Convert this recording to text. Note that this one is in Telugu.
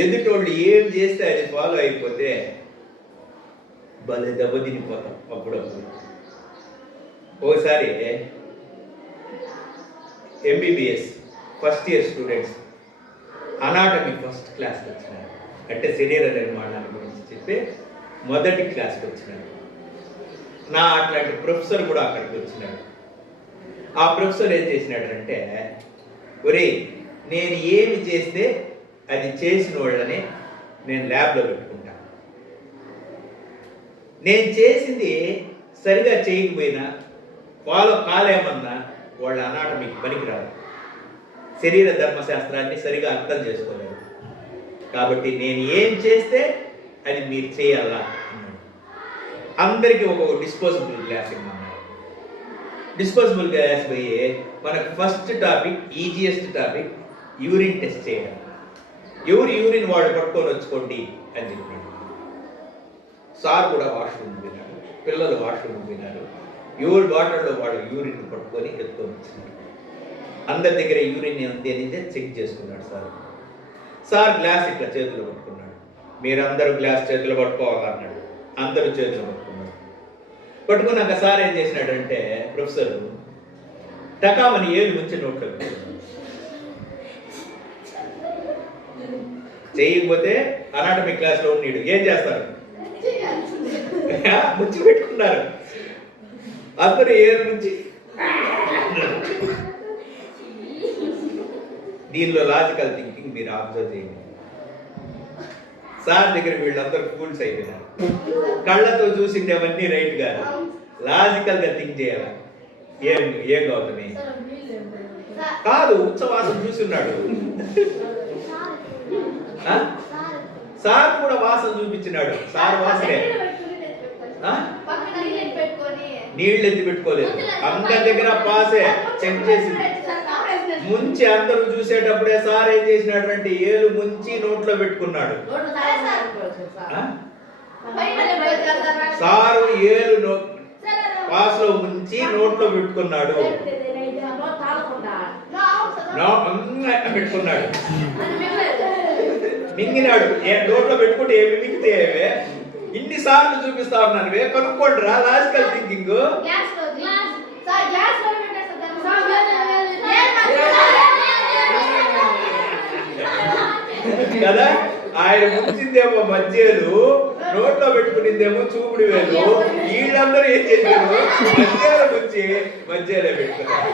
ఎదుటోళ్ళు ఏం చేస్తే అది ఫాలో అయిపోతే భలే దెబ్బతినిపోతాం అప్పుడప్పుడు. ఓసారి MBBS first year students anatomy first క్లాస్కి వచ్చినారు. అంటే శరీర నిర్మాణాల గురించి చెప్పి మొదటి క్లాస్కి వచ్చినాడు. నా అట్లాంటి ప్రొఫెసర్ కూడా అక్కడికి వచ్చినాడు. ఆ ప్రొఫెసర్ ఏం చేసినాడంటే, ఒరే నేను ఏమి చేస్తే అది చేసిన వాళ్ళని నేను ల్యాబ్లో పెట్టుకుంటా, నేను చేసింది సరిగా చేయకపోయినా ఫాలో కాలేమన్నా వాళ్ళ అనాటమీకి పనికిరాదు, శరీర ధర్మశాస్త్రాన్ని సరిగా అర్థం చేసుకోలేదు. కాబట్టి నేను ఏం చేస్తే అది మీరు చేయాలా అన్నాడు. అందరికీ ఒక డిస్పోజబుల్ గ్లాస్ ఇమ్మన్నాడు. డిస్పోజబుల్ గ్లాస్ పోయి మనకు first topic, easiest topic urine test చేయడం. ఎవరు యూరిన్ వాడు పట్టుకొని వచ్చుకోండి అని చెప్పాడు. సార్ కూడా వాష్రూమ్ పోయినాడు, పిల్లలు వాష్రూమ్ పోయినారు. ఎవరు బాటిల్లో వాడు యూరిన్ పట్టుకొని ఎత్తుకొని వచ్చినాడు. అందరి దగ్గర యూరిన్ ఉంది అనేది చెక్ చేసుకున్నాడు సార్. సార్ గ్లాస్ ఇట్లా చేతిలో పట్టుకున్నాడు. మీరందరూ గ్లాస్ చేతిలో పట్టుకోవాలన్నాడు. అందరూ చేతిలో పట్టుకున్నారు. పట్టుకున్నాక సార్ ఏం చేసినాడంటే, ప్రొఫెసర్ టకామని ఏలు ముంచి నోట్లో చేయకపోతే అనాటమీ క్లాస్లో ఉన్నాడు ఏం చేస్తారు, ముంచి పెట్టుకున్నారు. అందరూ ఏలు నుంచి. దీనిలో లాజికల్ థింకింగ్ మీరు అబ్జర్వ్ చేయండి. సార్ దగ్గర వీళ్ళందరూ ఫూల్స్ అయిపోయినారు. కళ్ళతో చూసిండేవన్నీ రైట్ కాదు, లాజికల్గా థింక్ చేయాలి. ఏం గౌతమి కాదు, ఉత్సవాసం చూస్తున్నాడు. సార్ కూడా వాసన చూపించినాడు. సార్ వాసనే నీళ్ళు ఎత్తి పెట్టుకోలేదు. అందరి దగ్గర పాసే చెక్ చేసి ముంచి అందరూ చూసేటప్పుడే సార్ ఏం చేసినాడు అంటే ఏలు ముంచి నోట్లో పెట్టుకున్నాడు. సారు ఏలు పాస్లో ముంచి నోట్లో పెట్టుకున్నాడు. పెట్టుకున్నాడు, మింగినాడు. నోట్లో పెట్టుకుంటే ఏమి మింగితే ఇన్నిసార్లు చూపిస్తా ఉన్నాను, కనుక్కోండి రా లాజికల్ థింకింగ్. కదా, ఆయన ముంచిందేమో మధ్యలు, నోట్లో పెట్టుకునిందేమో చూపుడు వేలు. వీళ్ళందరూ ఏం చేశారు, మధ్యలో ముంచి మధ్యలో పెట్టుకున్నారు.